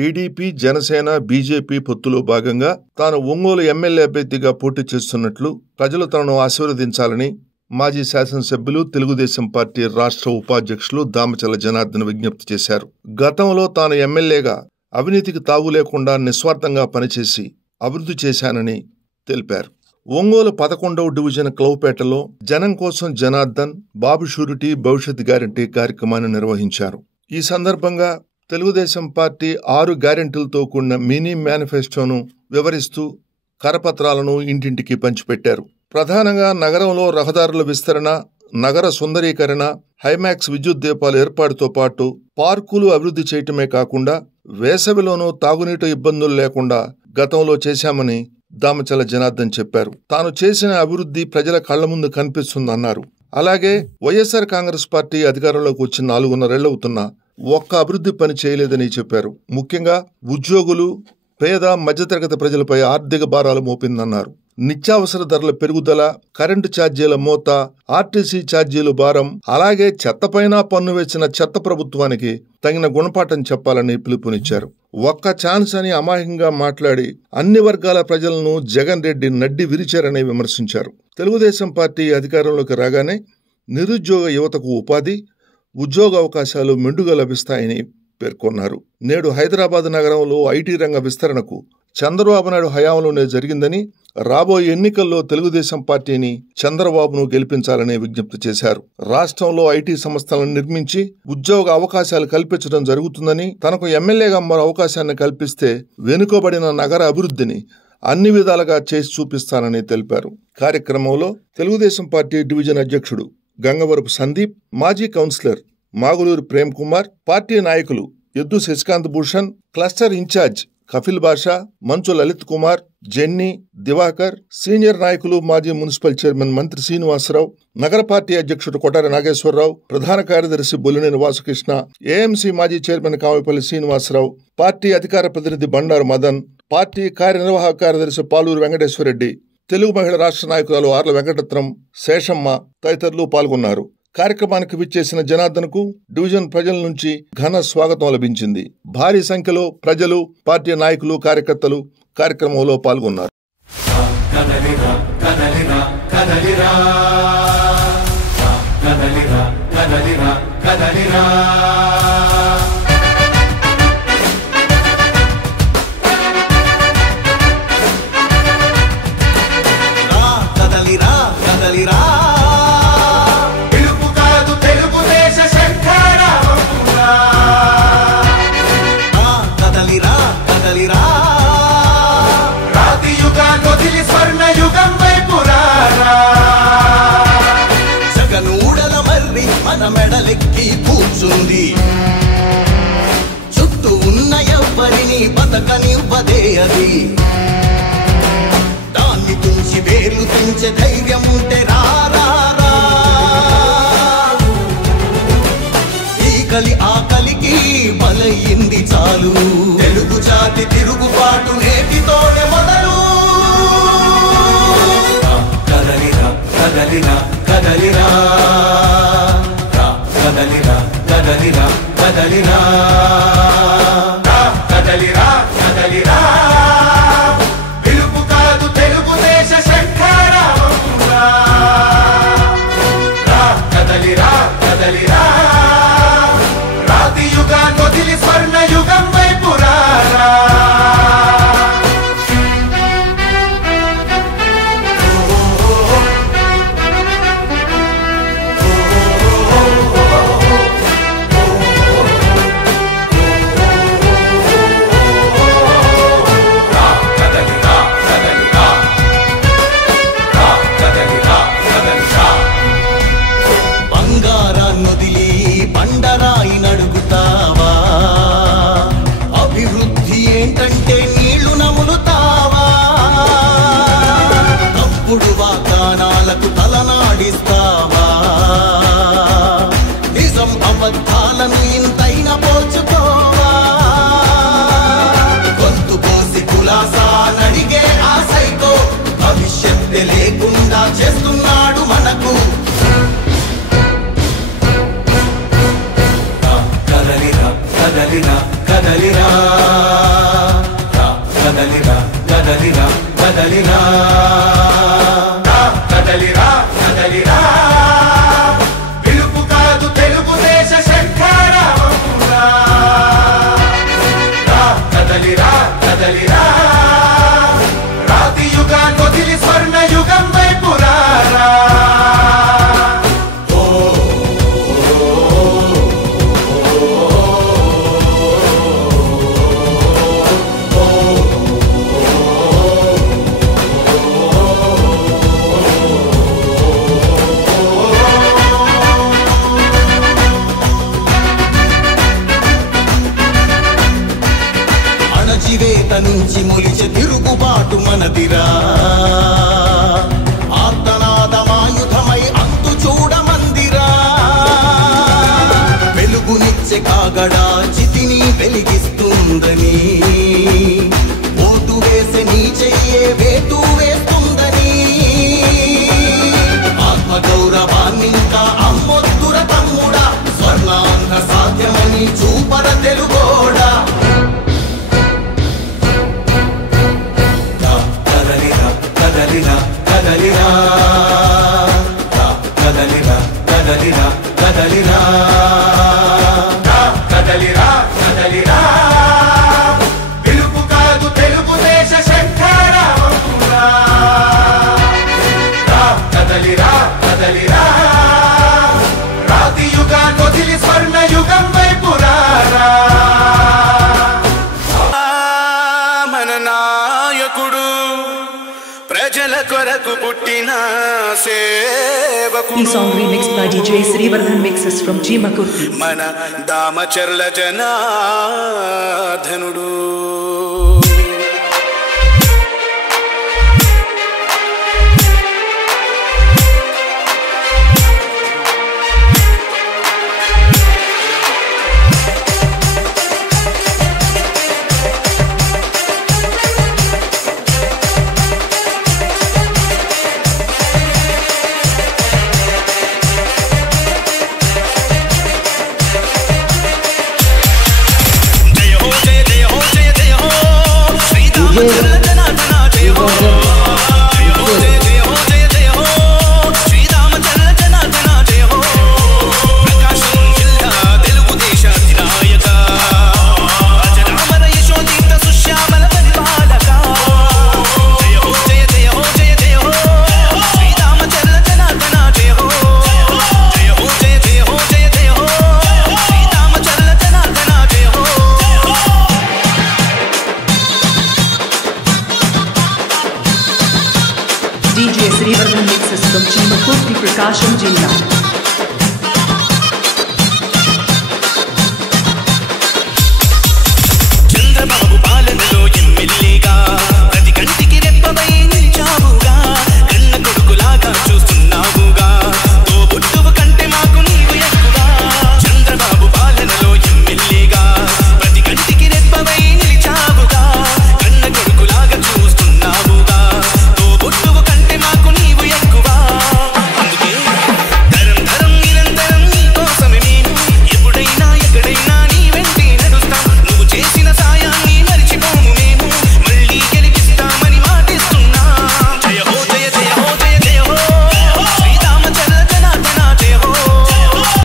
TDP, Janasena, BJP పొత్తులో భాగంగా తాను ఒంగోలు ఎమ్మెల్యే అభ్యర్థిగా పోటీ చేస్తున్నట్లు ప్రజలు తనను ఆశీర్వదించాలని మాజీ శాసనసభ్యులు, తెలుగుదేశం పార్టీ రాష్ట్ర ఉపాధ్యక్షులు దామచల జనార్దన్ విజ్ఞప్తి చేశారు. గతంలో తాను ఎమ్మెల్యేగా అవినీతికి తావు లేకుండా నిస్వార్థంగా పనిచేసి అభివృద్ధి చేశానని తెలిపారు. ఒంగోలు 11వ డివిజన్ క్లౌపేటలో జనం కోసం జనార్దన్ బాబు షూరిటీ భవిష్యత్ గ్యారంటీ కార్యక్రమాన్ని నిర్వహించారు. ఈ సందర్భంగా తెలుగుదేశం పార్టీ 6 గ్యారెంటీలతో కూడిన మినీ మేనిఫెస్టోను వివరిస్తూ కరపత్రాలను ఇంటింటికి పంచిపెట్టారు. ప్రధానంగా నగరంలో రహదారుల విస్తరణ, నగర సుందరీకరణ, హైమాక్స్ విద్యుత్ దీపాల ఏర్పాటుతో పాటు పార్కులు అభివృద్ధి చేయటమే కాకుండా వేసవిలోనూ తాగునీటి ఇబ్బందులు లేకుండా గతంలో చేశామని దామచల జనార్దన్ చెప్పారు. తాను చేసిన అభివృద్ధి ప్రజల కళ్ల ముందు కనిపిస్తుందన్నారు. అలాగే వైఎస్ఆర్ కాంగ్రెస్ పార్టీ అధికారంలోకి వచ్చి 4.5 ఏళ్లవుతున్నా ఒక్క అభివృద్ధి పని చేయలేదని చెప్పారు. ముఖ్యంగా ఉద్యోగులు, పేద మధ్యతరగతి ప్రజలపై ఆర్థిక భారాలు మోపిందన్నారు. నిత్యావసర ధరల పెరుగుదల, కరెంటు ఛార్జీల మోత, ఆర్టీసీ ఛార్జీలు భారం, అలాగే చెత్తపైన పన్ను వేసిన చెత్త ప్రభుత్వానికి తగిన గుణపాఠం చెప్పాలని పిలుపునిచ్చారు. ఒక్క ఛాన్స్ అని అమాయకంగా మాట్లాడి అన్ని వర్గాల ప్రజలను జగన్ రెడ్డి నడ్డి విరిచారని విమర్శించారు. తెలుగుదేశం పార్టీ అధికారంలోకి రాగానే నిరుద్యోగ యువతకు ఉపాధి, ఉద్యోగ అవకాశాలు మెండుగా లభిస్తాయని పేర్కొన్నారు. నేడు హైదరాబాద్ నగరంలో ఐటీ రంగ విస్తరణకు చంద్రబాబు నాయుడు హయాంలోనే జరిగిందని, రాబోయే ఎన్నికల్లో తెలుగుదేశం పార్టీని, చంద్రబాబును గెలిపించాలని విజ్ఞప్తి చేశారు. రాష్ట్రంలో ఐటీ సంస్థలను నిర్మించి ఉద్యోగ అవకాశాలు కల్పించడం జరుగుతుందని, తనకు ఎమ్మెల్యేగా మరో అవకాశాన్ని కల్పిస్తే వెనుకబడిన నగర అభివృద్ధిని అన్ని విధాలుగా చేసి చూపిస్తానని తెలిపారు. కార్యక్రమంలో తెలుగుదేశం పార్టీ డివిజన్ అధ్యక్షుడు గంగవరపు సందీప్, మాజీ కౌన్సిలర్ మాగులూరు ప్రేమ్ కుమార్, పార్టీ నాయకులు ఎద్దు శశికాంత్ భూషణ్, క్లస్టర్ ఇన్ఛార్జ్ కపిల్ బాషా, మంచు లలిత్ కుమార్, జెన్నీ, దివాకర్, సీనియర్ నాయకులు మాజీ మున్సిపల్ చైర్మన్ మంత్రి శ్రీనివాసరావు, నగర పార్టీ అధ్యక్షుడు కొటారి నాగేశ్వరరావు, ప్రధాన కార్యదర్శి బొల్లినేని వాసుకృష్ణ, ఏఎంసీ మాజీ చైర్మన్ కామిపల్లి శ్రీనివాసరావు, పార్టీ అధికార ప్రతినిధి బండారు మదన్, పార్టీ కార్యనిర్వాహక కార్యదర్శి పాలూరు వెంకటేశ్వరరెడ్డి, తెలుగు మహిళా రాష్ట్ర నాయకురాలు ఆర్ల వెంకటరత్నం, శేషమ్మ తదితరులు పాల్గొన్నారు. కార్యక్రమానికి విచ్చేసిన జనార్దన్కు డివిజన్ ప్రజల నుంచి ఘన స్వాగతం లభించింది. భారీ సంఖ్యలో ప్రజలు, పార్టీ నాయకులు, కార్యకర్తలు కార్యక్రమంలో పాల్గొన్నారు. మెడలెక్కి కూర్చుంది, చుట్టూ ఉన్న ఎవ్వరిని బతకనివ్వదే అది. దాన్ని తుంచి వేలు తుంచే ధైర్యం ఉంటే రారా, ఈ కలి ఆకలికి బలయింది చాలు. తెలుగు జాతి తిరుగుబాటు నేటితోనే మొదలు. కదలిరా కదలిరా కదలిరా, కదలిరా కదలిరా కదలిరా, కదలిరా కదలిరా, పిలుపు కాదు తెలుగుదేశ శంఖారావంగా. కదలిరా కదలిరా, రాతి యుగాన్ని వదిలి స్వర్ణ యుగం వైపు రారా. కదలిరా కదలిరా కదలిరా పిలుపు కాదు తెలుగుదేశ శంఖారావమురా కదలిరా కదలిరా రాతి యుగాన్ని వదిలి స్వర్ణ యుగం వైపు రారా అణచివేత నుంచి మొలిచే తిరుగుబాటు మనదిరా ఆర్తనాదమాయుధమై అంతు చూడమందిరా వెలుగునిచ్చే కాగడా చితిని వెలిగిస్తుందని ఓటు వేసే నీ చెయ్యే వేటు వేస్తుందని ఆత్మగౌరవాన్నింకా అమ్మొద్దుర తమ్ముడా స్వర్ణాంధ్ర సాధ్యమని చూపర తెలుగోడా కదలిరా కదలిరా కదలిరా కదలిరా కదలిరా కదలిరా కదలిరా పిలుపు కాదు తెలుగుదేశ శంఖారావమురా కదలిరా కదలిరా రాతి యుగాన్ని వదిలి స్వర్ణ యుగం వైపు రారా మన నాయకుడు ప్రజల కొరకు పుట్టిన సేవకుడు. ఈ song remixed by DJ Srivardhan mixes from Cheemakurthi. మన Damacharla Janardhanudu DJ Srivardhan mixes from Cheemakurthi, Prakasam జిల్లా.